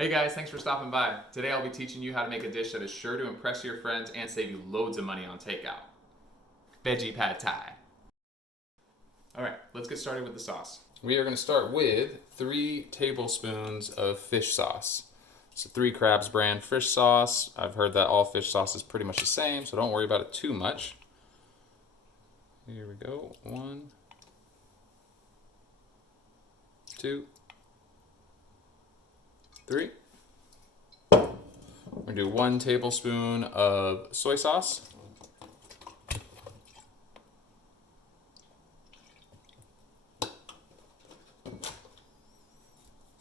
Hey guys, thanks for stopping by. Today I'll be teaching you how to make a dish that is sure to impress your friends and save you loads of money on takeout. Veggie Pad Thai. Alright, let's get started with the sauce. We are going to start with 3 tablespoons of fish sauce. It's a 3 Crabs brand fish sauce. I've heard that all fish sauce is pretty much the same, so don't worry about it too much. Here we go. 1, 2, 3. We're going to do 1 tablespoon of soy sauce.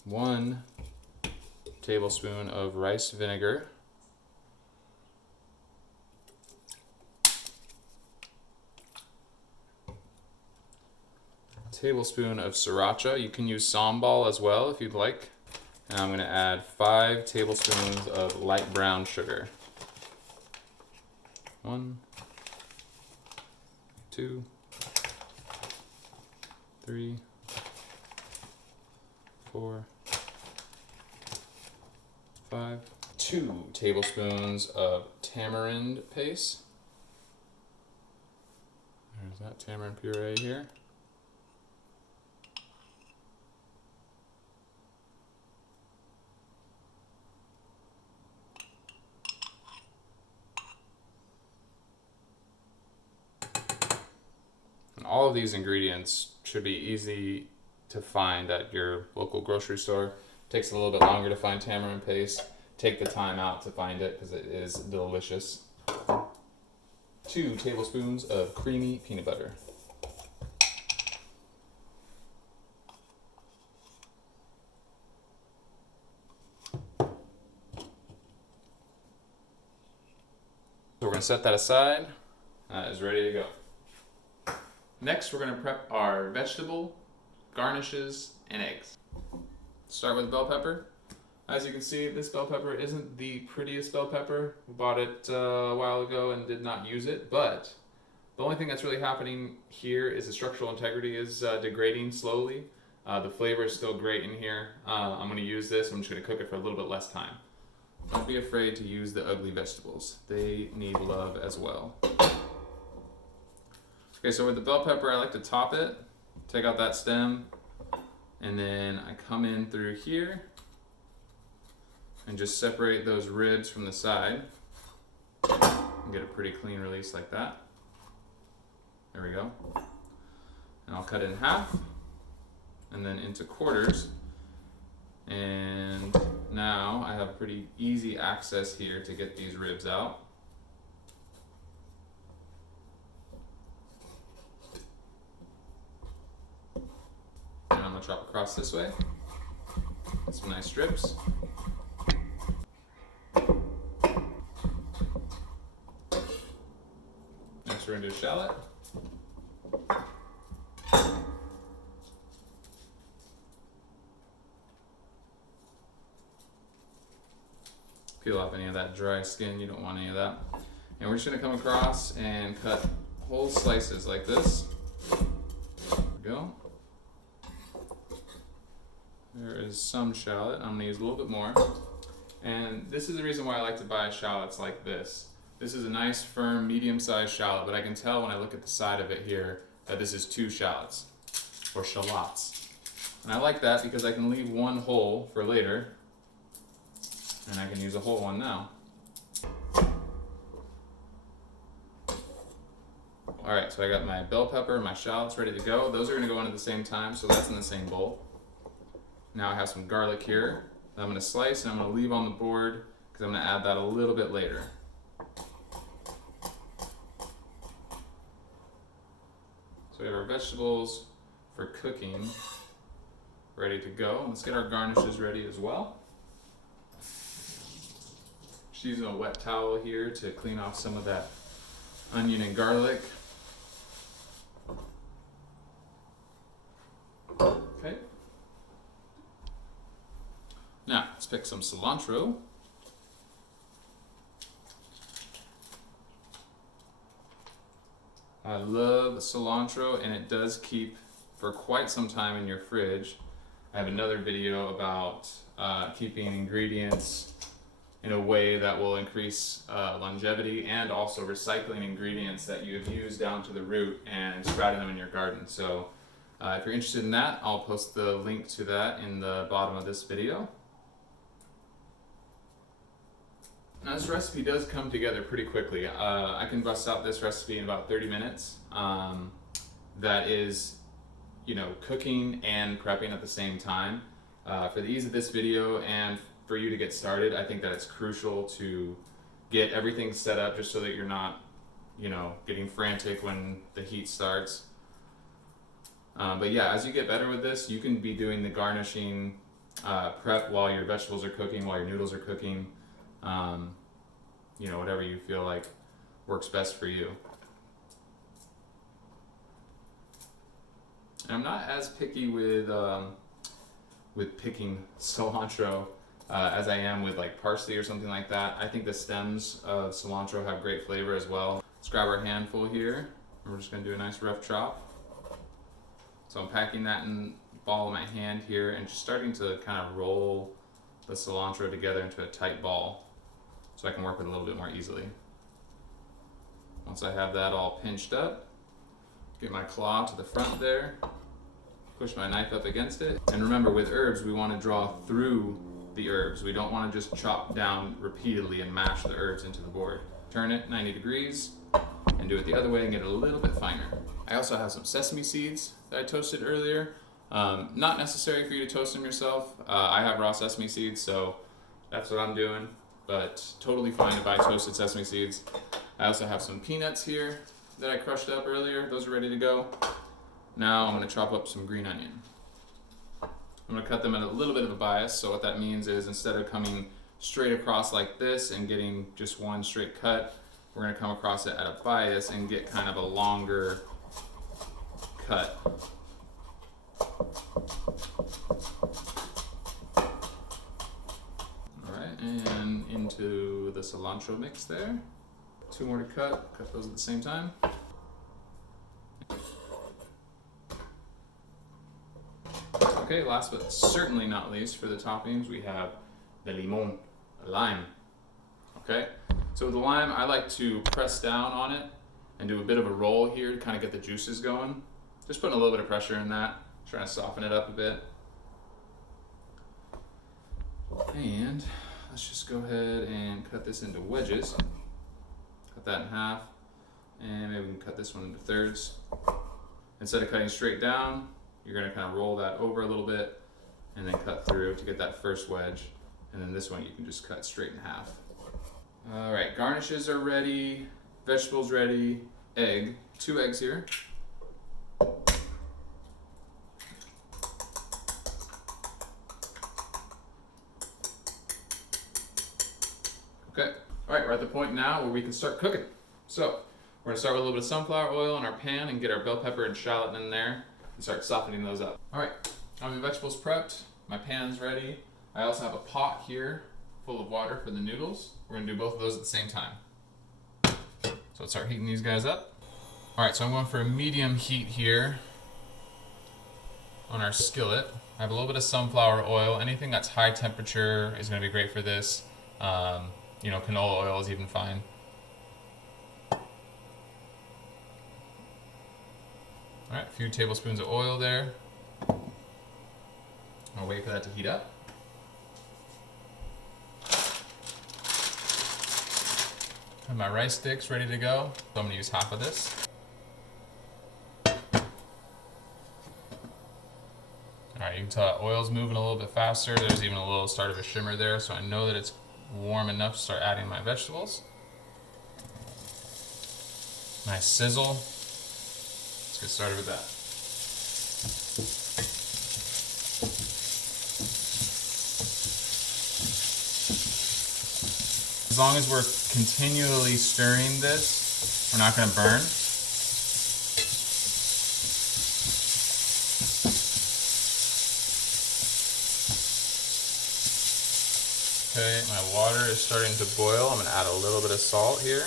One tablespoon of rice vinegar. Tablespoon of Sriracha. You can use Sambal as well if you'd like. And I'm going to add 5 tablespoons of light brown sugar. 1, 2, 3, 4, 5. 2 tablespoons of tamarind paste. There's that tamarind puree here. And all of these ingredients should be easy to find at your local grocery store. Takes a little bit longer to find tamarind paste. Take the time out to find it because it is delicious. 2 tablespoons of creamy peanut butter. So we're going to set that aside. That is ready to go. Next, we're going to prep our vegetable, garnishes, and eggs. Start with bell pepper. As you can see, this bell pepper isn't the prettiest bell pepper. We bought it a while ago and did not use it, but the only thing that's really happening here is the structural integrity is degrading slowly. The flavor is still great in here. I'm going to use this. I'm just going to cook it for a little bit less time. Don't be afraid to use the ugly vegetables. They need love as well. Okay, so with the bell pepper, I like to top it, take out that stem, and then I come in through here and just separate those ribs from the side and get a pretty clean release like that. There we go. And I'll cut it in half and then into quarters. And now I have pretty easy access here to get these ribs out. And I'm going to chop across this way. Some nice strips. Next we're going to do a shallot. Peel off any of that dry skin, you don't want any of that. And we're just going to come across and cut whole slices like this. There we go. There is some shallot. I'm going to use a little bit more. And this is the reason why I like to buy shallots like this. This is a nice, firm, medium-sized shallot, but I can tell when I look at the side of it here that this is 2 shallots, or shallots. And I like that because I can leave one whole for later, and I can use a whole one now. Alright, so I got my bell pepper and my shallots ready to go. Those are going to go in at the same time, so that's in the same bowl. Now I have some garlic here that I'm going to slice and I'm going to leave on the board because I'm going to add that a little bit later. So we have our vegetables for cooking ready to go. Let's get our garnishes ready as well. Just using a wet towel here to clean off some of that onion and garlic. Okay. Now, let's pick some cilantro. I love cilantro, and it does keep for quite some time in your fridge. I have another video about keeping ingredients in a way that will increase longevity, and also recycling ingredients that you have used down to the root and sprouting them in your garden. So if you're interested in that, I'll post the link to that in the bottom of this video. Now this recipe does come together pretty quickly. I can bust out this recipe in about 30 minutes. That is, you know, cooking and prepping at the same time. For the ease of this video and for you to get started, I think that it's crucial to get everything set up just so that you're not, you know, getting frantic when the heat starts. But yeah, as you get better with this, you can be doing the garnishing prep while your vegetables are cooking, while your noodles are cooking. You know, whatever you feel like works best for you. And I'm not as picky with picking cilantro as I am with like parsley or something like that. I think the stems of cilantro have great flavor as well. Let's grab our handful here. We're just gonna do a nice rough chop. So I'm packing that in the ball of my hand here and just starting to kind of roll the cilantro together into a tight ball so I can work with it a little bit more easily. Once I have that all pinched up, get my claw to the front there, push my knife up against it. And remember, with herbs, we want to draw through the herbs. We don't want to just chop down repeatedly and mash the herbs into the board. Turn it 90 degrees and do it the other way and get it a little bit finer. I also have some sesame seeds that I toasted earlier. Not necessary for you to toast them yourself. I have raw sesame seeds, so that's what I'm doing, but totally fine to buy toasted sesame seeds. I also have some peanuts here that I crushed up earlier. Those are ready to go. Now I'm going to chop up some green onion. I'm going to cut them at a little bit of a bias. So what that means is, instead of coming straight across like this and getting just one straight cut, we're going to come across it at a bias and get kind of a longer cut. Alright, and into the cilantro mix there. 2 more to cut those at the same time. Okay, last but certainly not least, for the toppings, we have the limon, lime. Okay, so with the lime, I like to press down on it and do a bit of a roll here to kind of get the juices going. Just putting a little bit of pressure in that, trying to soften it up a bit. And let's just go ahead and cut this into wedges. Cut that in half, and maybe we can cut this one into thirds. Instead of cutting straight down, you're going to kind of roll that over a little bit and then cut through to get that first wedge. And then this one you can just cut straight in half. All right, garnishes are ready, vegetables ready, egg, 2 eggs here. Okay, all right, we're at the point now where we can start cooking. So we're gonna start with a little bit of sunflower oil in our pan and get our bell pepper and shallot in there and start softening those up. All right, I have my vegetables prepped, my pan's ready. I also have a pot here full of water for the noodles. We're gonna do both of those at the same time. So let's start heating these guys up. All right, so I'm going for a medium heat here on our skillet. I have a little bit of sunflower oil. Anything that's high temperature is gonna be great for this. You know, canola oil is even fine. All right, a few tablespoons of oil there. I'll wait for that to heat up. Have my rice sticks ready to go. So I'm gonna use half of this. All right, you can tell that oil's moving a little bit faster. There's even a little start of a shimmer there, so I know that it's warm enough to start adding my vegetables. Nice sizzle. Let's get started with that. As long as we're continually stirring this, we're not going to burn. Okay, my water is starting to boil. I'm going to add a little bit of salt here.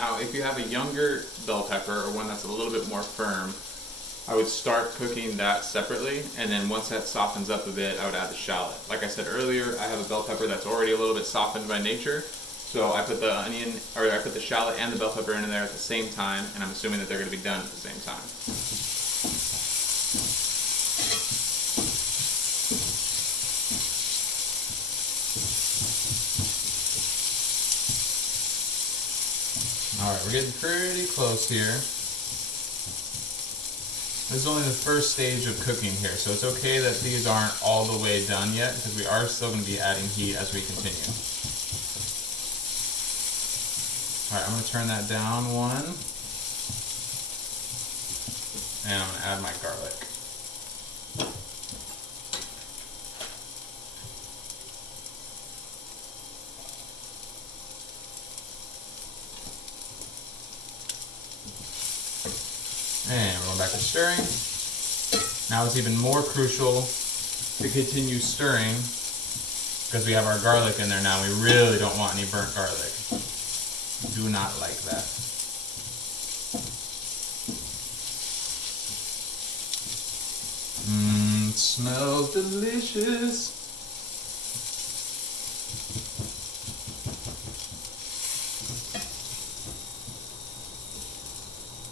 Now, if you have a younger bell pepper or one that's a little bit more firm, I would start cooking that separately, and then once that softens up a bit, I would add the shallot. Like I said earlier, I have a bell pepper that's already a little bit softened by nature, so I put the onion, or I put the shallot and the bell pepper in there at the same time, and I'm assuming that they're going to be done at the same time. Alright, we're getting pretty close here. This is only the first stage of cooking here, so it's okay that these aren't all the way done yet, because we are still going to be adding heat as we continue. Alright, I'm going to turn that down one. And I'm going to add my garlic. And we're going back to stirring. Now it's even more crucial to continue stirring because we have our garlic in there now. We really don't want any burnt garlic. Do not like that. It smells delicious.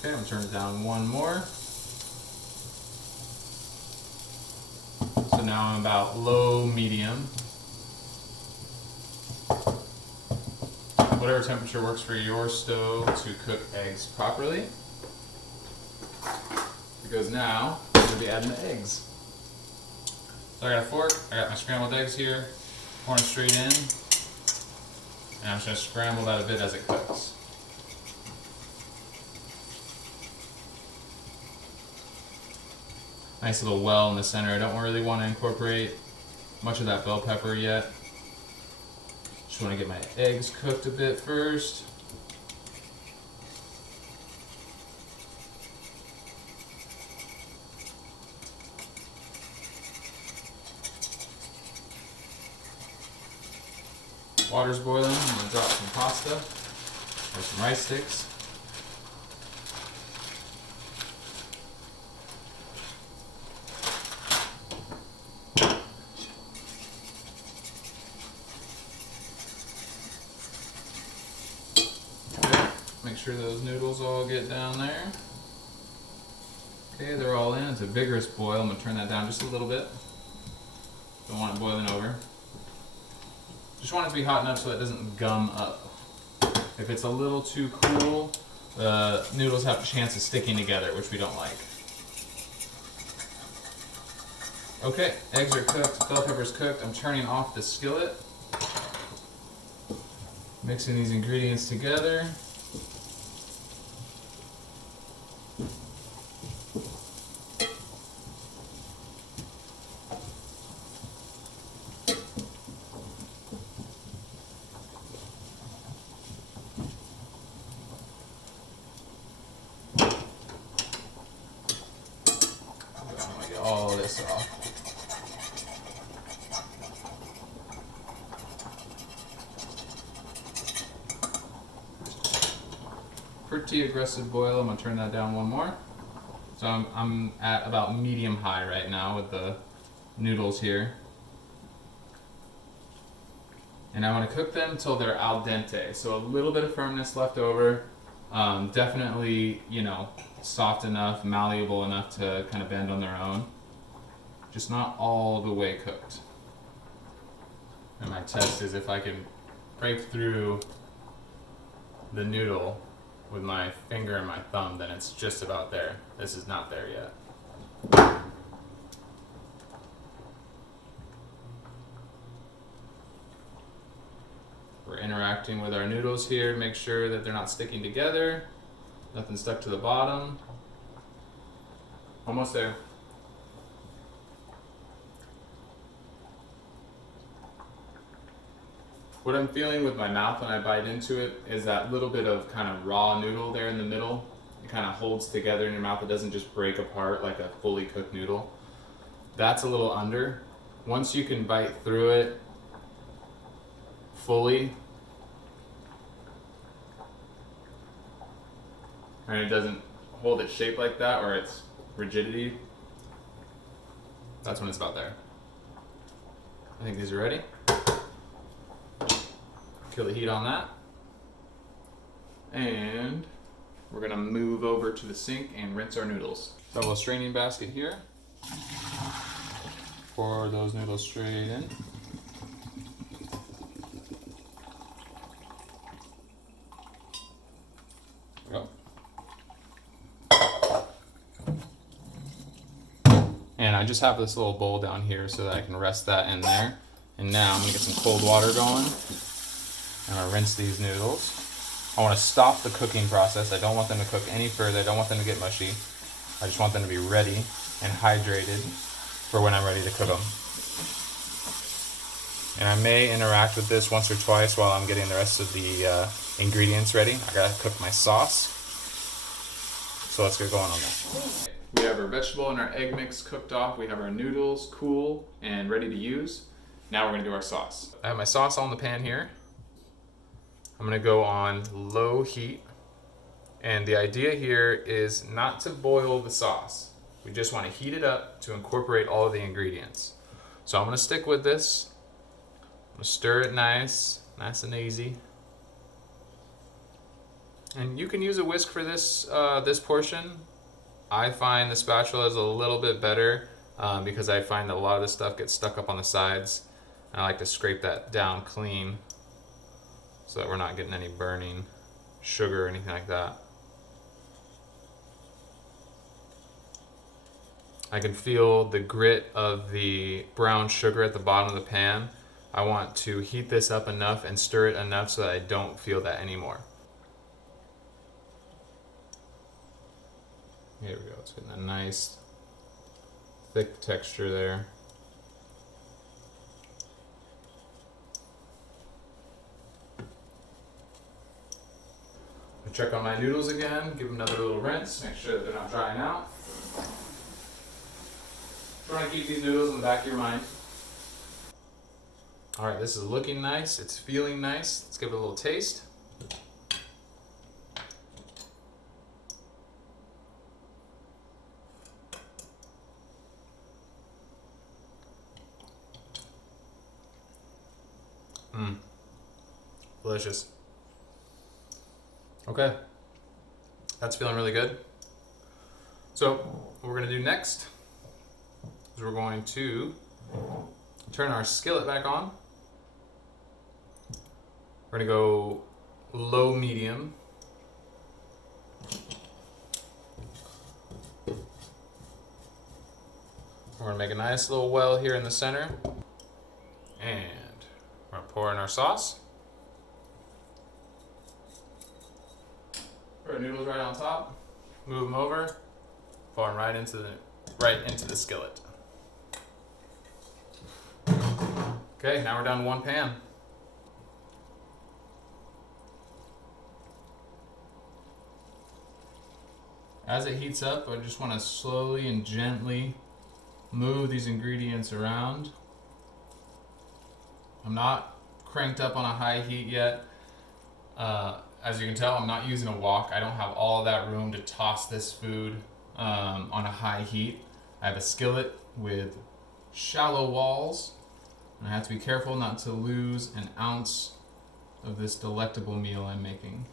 Okay, I'm going to turn it down one more. So now I'm about low medium. Whatever temperature works for your stove to cook eggs properly. Because now I'm going to be adding the eggs. So I got a fork, I got my scrambled eggs here, pouring straight in. And I'm just going to scramble that a bit as it cooks. Nice little well in the center. I don't really want to incorporate much of that bell pepper yet. Just want to get my eggs cooked a bit first. Water's boiling. I'm going to drop some pasta or some rice sticks. Make sure those noodles all get down there. Okay, they're all in. It's a vigorous boil. I'm going to turn that down just a little bit. Don't want it boiling over. Just want it to be hot enough so it doesn't gum up. If it's a little too cool, the noodles have a chance of sticking together, which we don't like. Okay, eggs are cooked, bell pepper's cooked. I'm turning off the skillet. Mixing these ingredients together. All this off. Pretty aggressive boil. I'm going to turn that down one more. So I'm at about medium high right now with the noodles here. And I want to cook them till they're al dente. So a little bit of firmness left over. Definitely, you know, soft enough, malleable enough to kind of bend on their own. Just not all the way cooked. And my test is if I can break through the noodle with my finger and my thumb, then it's just about there. This is not there yet. We're interacting with our noodles here to make sure that they're not sticking together. Nothing stuck to the bottom. Almost there. What I'm feeling with my mouth when I bite into it is that little bit of kind of raw noodle there in the middle. It kind of holds together in your mouth. It doesn't just break apart like a fully cooked noodle. That's a little under. Once you can bite through it fully, and it doesn't hold its shape like that, or its rigidity, that's when it's about there. I think these are ready. Kill the heat on that. And we're gonna move over to the sink and rinse our noodles. Double straining basket here. Pour those noodles straight in. Go. And I just have this little bowl down here so that I can rest that in there. And now I'm gonna get some cold water going. I'm gonna rinse these noodles. I wanna stop the cooking process. I don't want them to cook any further. I don't want them to get mushy. I just want them to be ready and hydrated for when I'm ready to cook them. And I may interact with this once or twice while I'm getting the rest of the ingredients ready. I gotta cook my sauce. So let's get going on that. We have our vegetable and our egg mix cooked off. We have our noodles cool and ready to use. Now we're gonna do our sauce. I have my sauce on the pan here. I'm gonna go on low heat. And the idea here is not to boil the sauce. We just wanna heat it up to incorporate all of the ingredients. So I'm gonna stick with this. I'm gonna stir it nice and easy. And you can use a whisk for this, this portion. I find the spatula is a little bit better because I find that a lot of this stuff gets stuck up on the sides. And I like to scrape that down clean so that we're not getting any burning sugar or anything like that. I can feel the grit of the brown sugar at the bottom of the pan. I want to heat this up enough and stir it enough so that I don't feel that anymore. Here we go, it's getting a nice thick texture there. I check on my noodles again, give them another little rinse, make sure that they're not drying out. Try to keep these noodles in the back of your mind. Alright, this is looking nice, it's feeling nice. Let's give it a little taste. Delicious. Okay, that's feeling really good. So what we're gonna do next is we're going to turn our skillet back on. We're gonna go low medium. We're gonna make a nice little well here in the center. And we're gonna pour in our sauce. Put our noodles right on top. Move them over. Pour them right into the skillet. Okay, now we're down to one pan. As it heats up, I just want to slowly and gently move these ingredients around. I'm not cranked up on a high heat yet. As you can tell, I'm not using a wok. I don't have all that room to toss this food on a high heat. I have a skillet with shallow walls, and I have to be careful not to lose an ounce of this delectable meal I'm making.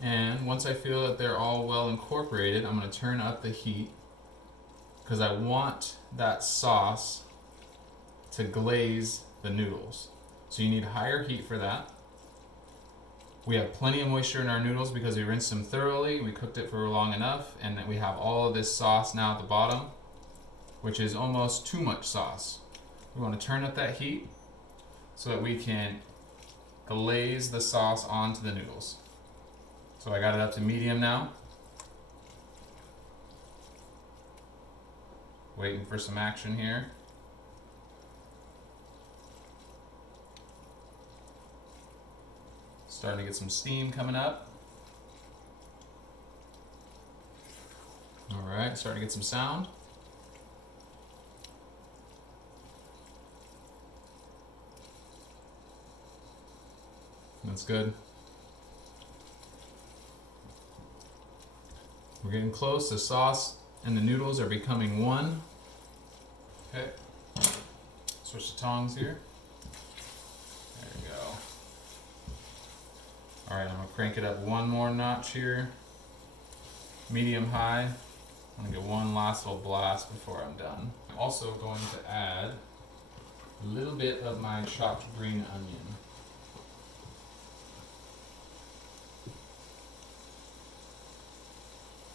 And once I feel that they're all well incorporated, I'm going to turn up the heat because I want that sauce to glaze the noodles. So you need higher heat for that. We have plenty of moisture in our noodles because we rinsed them thoroughly, we cooked it for long enough, and then we have all of this sauce now at the bottom, which is almost too much sauce. We want to turn up that heat so that we can glaze the sauce onto the noodles. So I got it up to medium now. Waiting for some action here. Starting to get some steam coming up. All right, starting to get some sound. That's good. We're getting close. The sauce and the noodles are becoming one. Okay. Switch the tongs here. There we go. Alright, I'm going to crank it up one more notch here. Medium high. I'm going to get one last little blast before I'm done. I'm also going to add a little bit of my chopped green onion.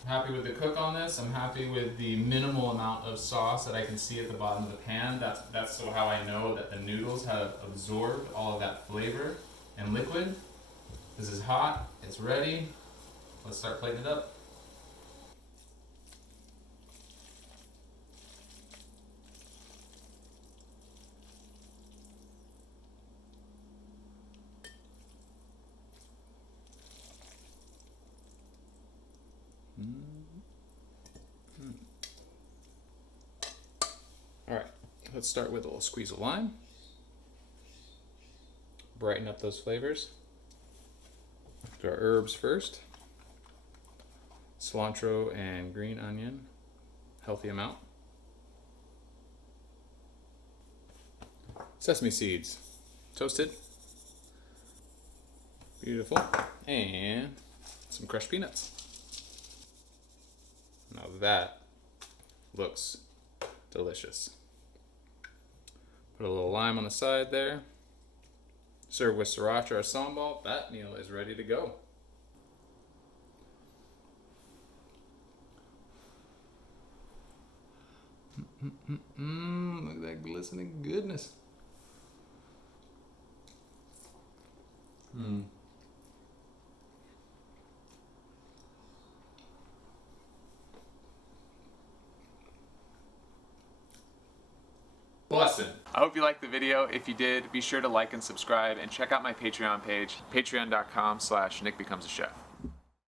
I'm happy with the cook on this. I'm happy with the minimal amount of sauce that I can see at the bottom of the pan. That's so how I know that the noodles have absorbed all of that flavor and liquid. This is hot. It's ready. Let's start plating it up. Alright, let's start with a little squeeze of lime. Brighten up those flavors. Do our herbs first. Cilantro and green onion, healthy amount. Sesame seeds, toasted. Beautiful. And some crushed peanuts. Now that looks delicious. Put a little lime on the side there. Serve with Sriracha or Sambal. That meal is ready to go. Look at that glistening goodness. Blessing. I hope you liked the video. If you did, be sure to like and subscribe and check out my Patreon page, patreon.com/NickBecomesAChef.